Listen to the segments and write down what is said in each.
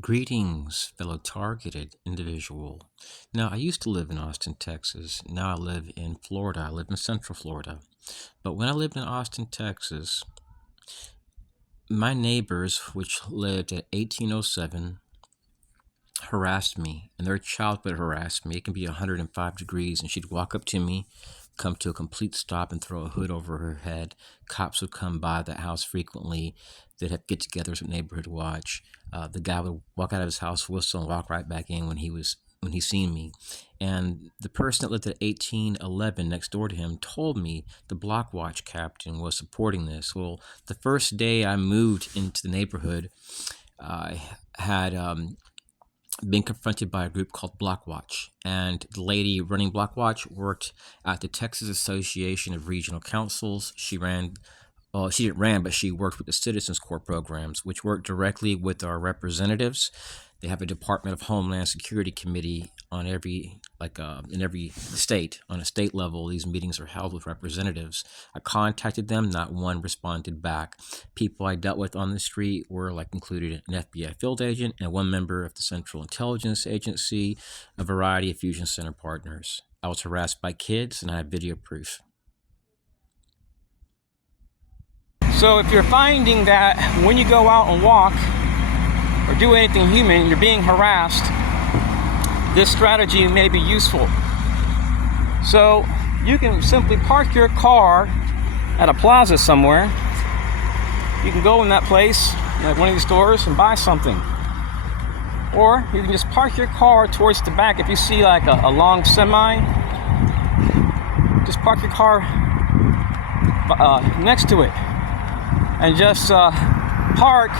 Greetings, fellow targeted individual. Now, I used to live in Austin, Texas. Now I live in Florida. I live in Central Florida. But when I lived in Austin, Texas, my neighbors, which lived at 1807, harassed me, and their child would harass me. It can be 105 degrees, and she'd walk up to me, come to a complete stop, and throw a hood over her head. Cops would come by the house frequently. They'd have get-togethers with Neighborhood Watch. The guy would walk out of his house, whistle, and walk right back in when he seen me. And the person that lived at 1811 next door to him told me the Block Watch captain was supporting this. Well, the first day I moved into the neighborhood, I had been confronted by a group called Block Watch, and the lady running Block Watch worked at the Texas Association of Regional Councils. She didn't run, but she worked with the Citizens Corps programs, which work directly with our representatives. They have a Department of Homeland Security committee on in every state. On a state level, these meetings are held with representatives. I contacted them, not one responded back. People I dealt with on the street were included an FBI field agent and one member of the Central Intelligence Agency, a variety of Fusion Center partners. I was harassed by kids, and I have video proof. So if you're finding that when you go out and walk or do anything human, you're being harassed, this strategy may be useful. So you can simply park your car at a plaza somewhere. You can go in that place, like one of these stores, and buy something. Or you can just park your car towards the back. If you see like a long semi, just park your car next to it. And just park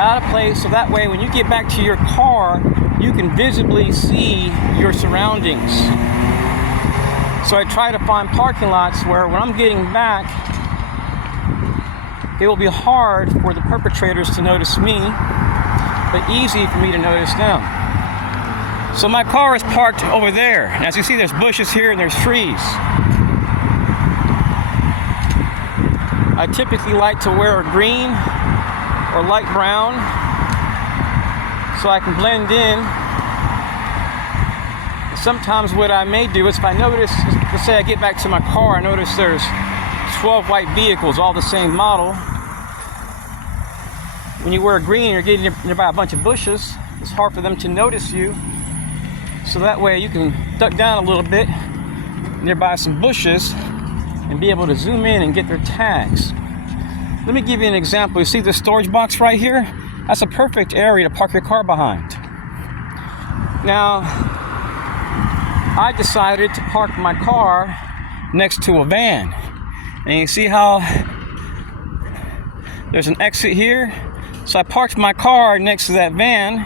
at a place so that way when you get back to your car, you can visibly see your surroundings. So I try to find parking lots where when I'm getting back, it will be hard for the perpetrators to notice me, but easy for me to notice them. So my car is parked over there. And as you see, there's bushes here and there's trees. I typically like to wear a green or light brown so I can blend in. Sometimes what I may do is if I notice, let's say I get back to my car, I notice there's 12 white vehicles, all the same model. When you wear green, you're getting nearby a bunch of bushes. It's hard for them to notice you. So that way you can duck down a little bit nearby some bushes and be able to zoom in and get their tags. Let me give you an example. You see the storage box right here? That's a perfect area to park your car behind. Now, I decided to park my car next to a van. And you see how there's an exit here? So I parked my car next to that van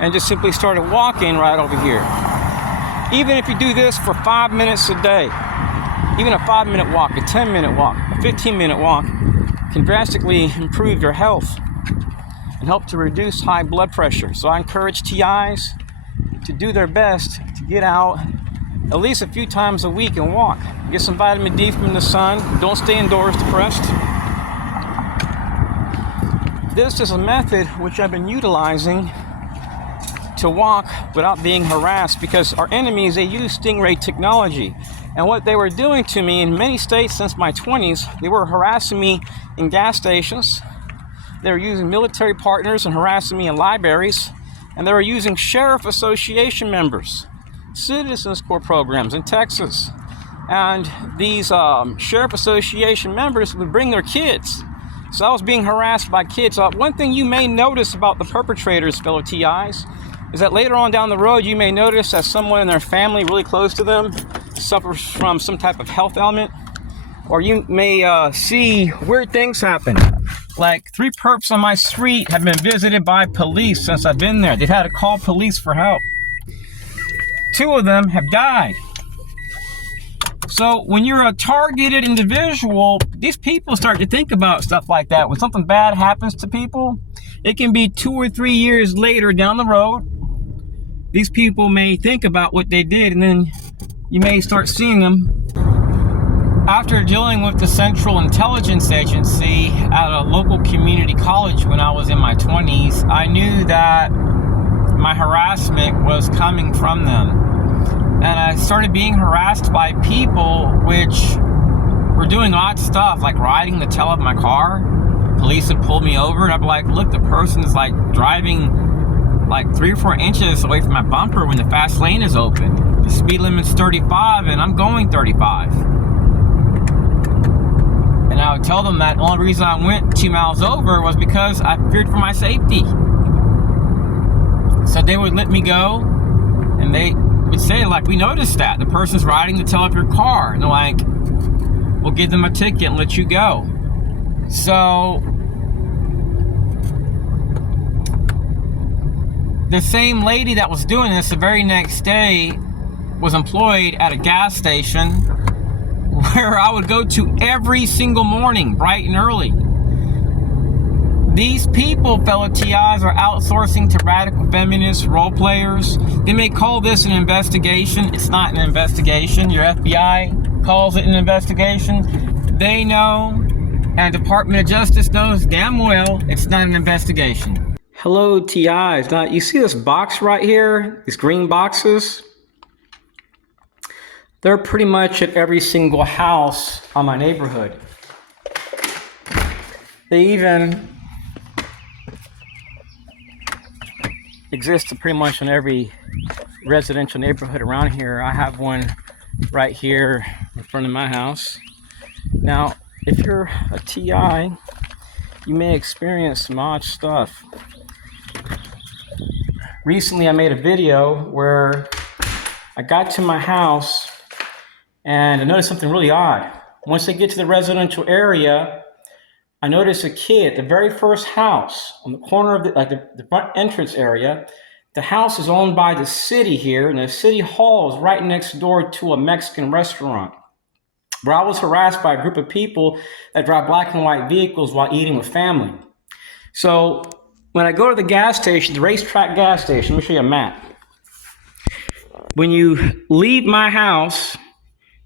and just simply started walking right over here. Even if you do this for 5 minutes a day, even a 5-minute walk, a 10-minute walk, a 15-minute walk can drastically improve your health and help to reduce high blood pressure. So I encourage TIs to do their best to get out at least a few times a week and walk. Get some vitamin D from the sun. Don't stay indoors depressed. This is a method which I've been utilizing to walk without being harassed because our enemies, they use stingray technology. And what they were doing to me in many states since my 20s, they were harassing me in gas stations. They were using military partners and harassing me in libraries. And they were using sheriff association members, Citizens Corps programs in Texas. And these sheriff association members would bring their kids. So I was being harassed by kids. One thing you may notice about the perpetrators, fellow TIs, is that later on down the road, you may notice that someone in their family really close to them suffers from some type of health ailment, or you may see weird things happen. Like 3 perps on my street have been visited by police since I've been there. They've had to call police for help. 2 of them have died. So when you're a targeted individual, these people start to think about stuff like that. When something bad happens to people, it can be 2 or 3 years later down the road. These people may think about what they did, and then you may start seeing them after dealing with the Central Intelligence Agency at a local community college when I was in my 20s, I knew that my harassment was coming from them. And I started being harassed by people which were doing odd stuff, like riding the tail of my car. Police would pull me over and I'd be like, look, the person's like driving like 3 or 4 inches away from my bumper when the fast lane is open. The speed limit's 35 and I'm going 35. And I would tell them that the only reason I went 2 miles over was because I feared for my safety. So they would let me go, and they would say, like, we noticed that the person's riding the tail of your car. And they're like, we'll give them a ticket and let you go. So the same lady that was doing this the very next day was employed at a gas station where I would go to every single morning, bright and early. These people, fellow TIs, are outsourcing to radical feminist role players. They may call this an investigation. It's not an investigation. Your FBI calls it an investigation. They know, and Department of Justice knows damn well it's not an investigation. Hello, TIs. Now, you see this box right here? These green boxes? They're pretty much at every single house on my neighborhood. They even exist pretty much in every residential neighborhood around here. I have one right here in front of my house. Now, if you're a TI, you may experience some odd stuff. Recently, I made a video where I got to my house and I noticed something really odd. Once I get to the residential area, I noticed a kid, the very first house on the corner of the front entrance area. The house is owned by the city here, and the city hall is right next door to a Mexican restaurant, where I was harassed by a group of people that drive black and white vehicles while eating with family. So when I go to the gas station, the racetrack gas station, let me show you a map. When you leave my house,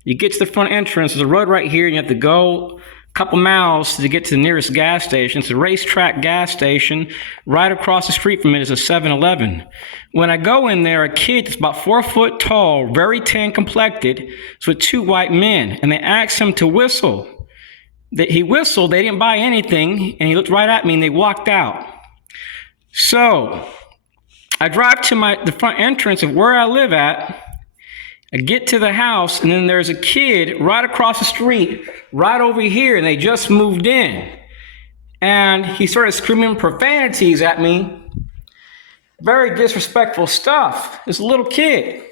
you get to the front entrance, there's a road right here, and you have to go couple miles to get to the nearest gas station. It's a racetrack gas station. Right across the street from it is a 7-Eleven. When I go in there, a kid that's about 4 foot tall, very tan complected, is with 2 white men, and they asked him to whistle. He whistled, they didn't buy anything, and he looked right at me and they walked out. So I drive to the front entrance of where I live at. I get to the house, and then there's a kid right across the street, right over here, and they just moved in. And he started screaming profanities at me. Very disrespectful stuff. This little kid.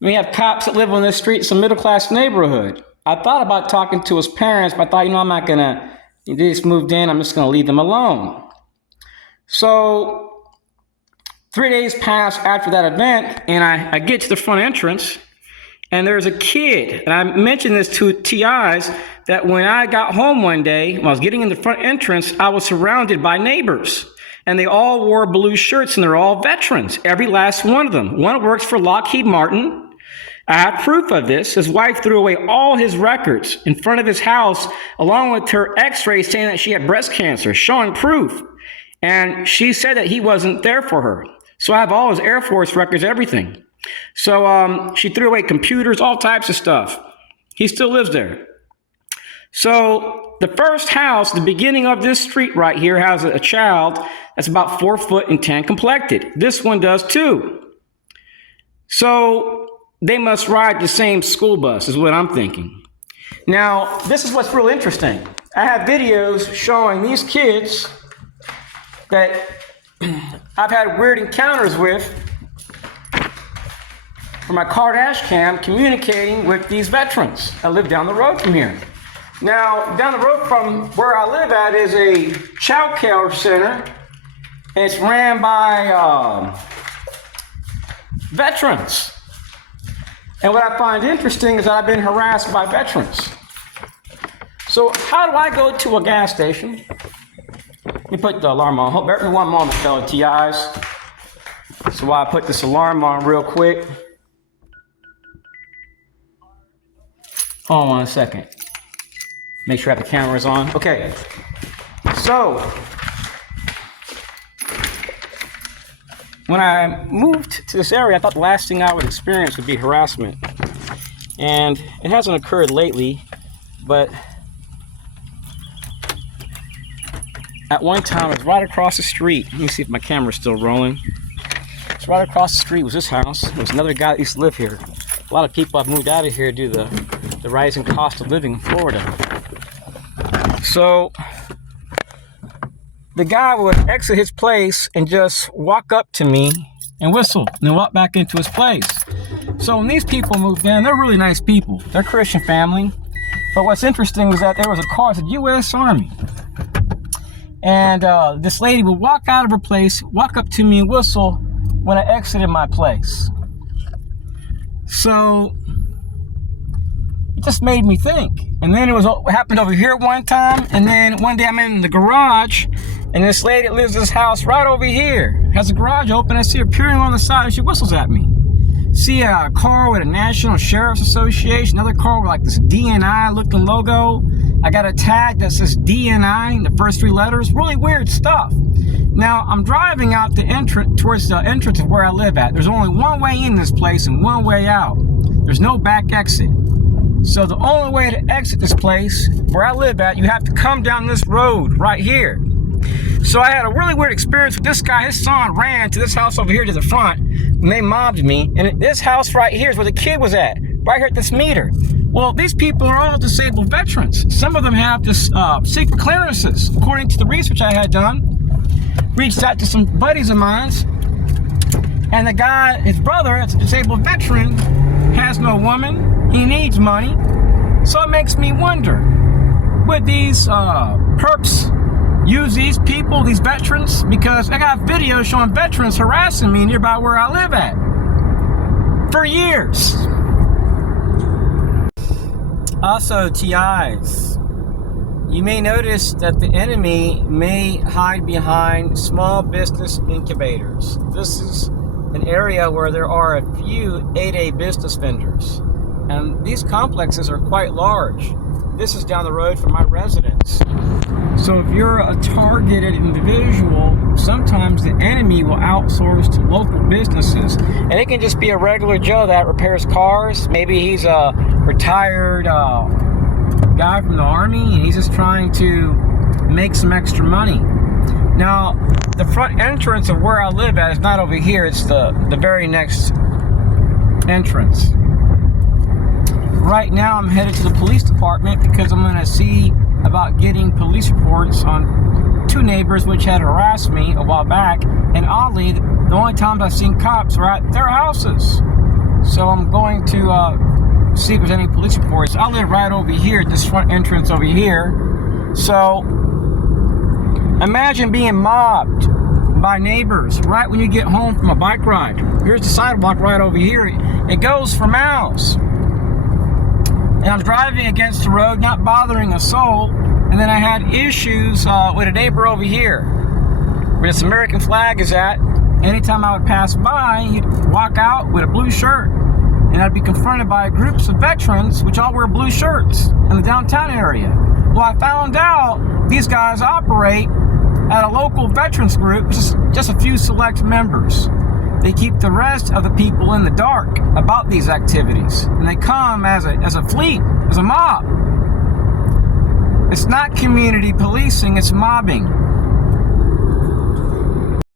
We have cops that live on this street. It's a middle-class neighborhood. I thought about talking to his parents, but I thought, I'm not going to, they just moved in, I'm just going to leave them alone. So 3 days pass after that event, and I get to the front entrance, and there's a kid. And I mentioned this to TIs that when I got home one day, when I was getting in the front entrance, I was surrounded by neighbors. And they all wore blue shirts, and they're all veterans, every last one of them. One works for Lockheed Martin. I have proof of this. His wife threw away all his records in front of his house, along with her x-rays saying that she had breast cancer, showing proof. And she said that he wasn't there for her. So I have all his Air Force records, everything. So she threw away computers, all types of stuff. He still lives there. So the first house, the beginning of this street right here, has a child that's about 4 foot and tan complected. This one does too. So they must ride the same school bus, is what I'm thinking. Now, this is what's real interesting. I have videos showing these kids that I've had weird encounters with from my car dash cam communicating with these veterans that live down the road from here. Now, down the road from where I live at is a child care center, and it's ran by veterans. And what I find interesting is that I've been harassed by veterans. So how do I go to a gas station? Let me put the alarm on. Bear with me one moment, fellow TIs. So while I put this alarm on real quick. Hold on a second. Make sure I have the cameras on. Okay. So, when I moved to this area, I thought the last thing I would experience would be harassment. And it hasn't occurred lately, but at one time, it was right across the street. Let me see if my camera's still rolling. It's right across the street was this house. There was another guy that used to live here. A lot of people have moved out of here due to the rising cost of living in Florida. So the guy would exit his place and just walk up to me and whistle, and then walk back into his place. So when these people moved in, they're really nice people. They're a Christian family. But what's interesting was that there was a car, it's a U.S. Army. And this lady would walk out of her place, walk up to me and whistle when I exited my place. So it just made me think. And then it happened over here one time, and then one day I'm in the garage, and this lady that lives in this house right over here has the garage open. I see her peering on the side, and she whistles at me. See a car with a National Sheriff's Association, another car with like this DNI looking logo. I got a tag that says DNI, the first three letters. Really weird stuff. Now, I'm driving out towards the entrance of where I live at. There's only one way in this place and one way out. There's no back exit. So the only way to exit this place, where I live at, you have to come down this road right here. So I had a really weird experience with this guy. His son ran to this house over here to the front, and they mobbed me. And this house right here is where the kid was at, right here at this meter. Well, these people are all disabled veterans. Some of them have this secret clearances. According to the research I had done, reached out to some buddies of mine, and the guy, his brother, that's a disabled veteran, has no woman. He needs money. So it makes me wonder, would these perps use these people, these veterans? Because I got videos showing veterans harassing me nearby where I live at for years. Also, TIs, you may notice that the enemy may hide behind small business incubators. This is an area where there are a few 8A business vendors, and these complexes are quite large. This is down the road from my residence. So if you're a targeted individual, sometimes the enemy will outsource to local businesses. And it can just be a regular Joe that repairs cars. Maybe he's a retired guy from the Army, and he's just trying to make some extra money. Now, the front entrance of where I live at is not over here. It's the very next entrance. Right now, I'm headed to the police department because I'm going to see about getting police reports on two neighbors which had harassed me a while back. And oddly, the only times I've seen cops were at their houses. So I'm going to see if there's any police reports. I live right over here at this front entrance over here. So imagine being mobbed by neighbors right when you get home from a bike ride. Here's the sidewalk right over here. It goes for miles. And I'm driving against the road, not bothering a soul. And then I had issues with a neighbor over here, where this American flag is at. Anytime I would pass by, he'd walk out with a blue shirt. And I'd be confronted by groups of veterans, which all wear blue shirts in the downtown area. Well, I found out these guys operate at a local veterans group, just a few select members. They keep the rest of the people in the dark about these activities. And they come as a fleet, as a mob. It's not community policing, it's mobbing.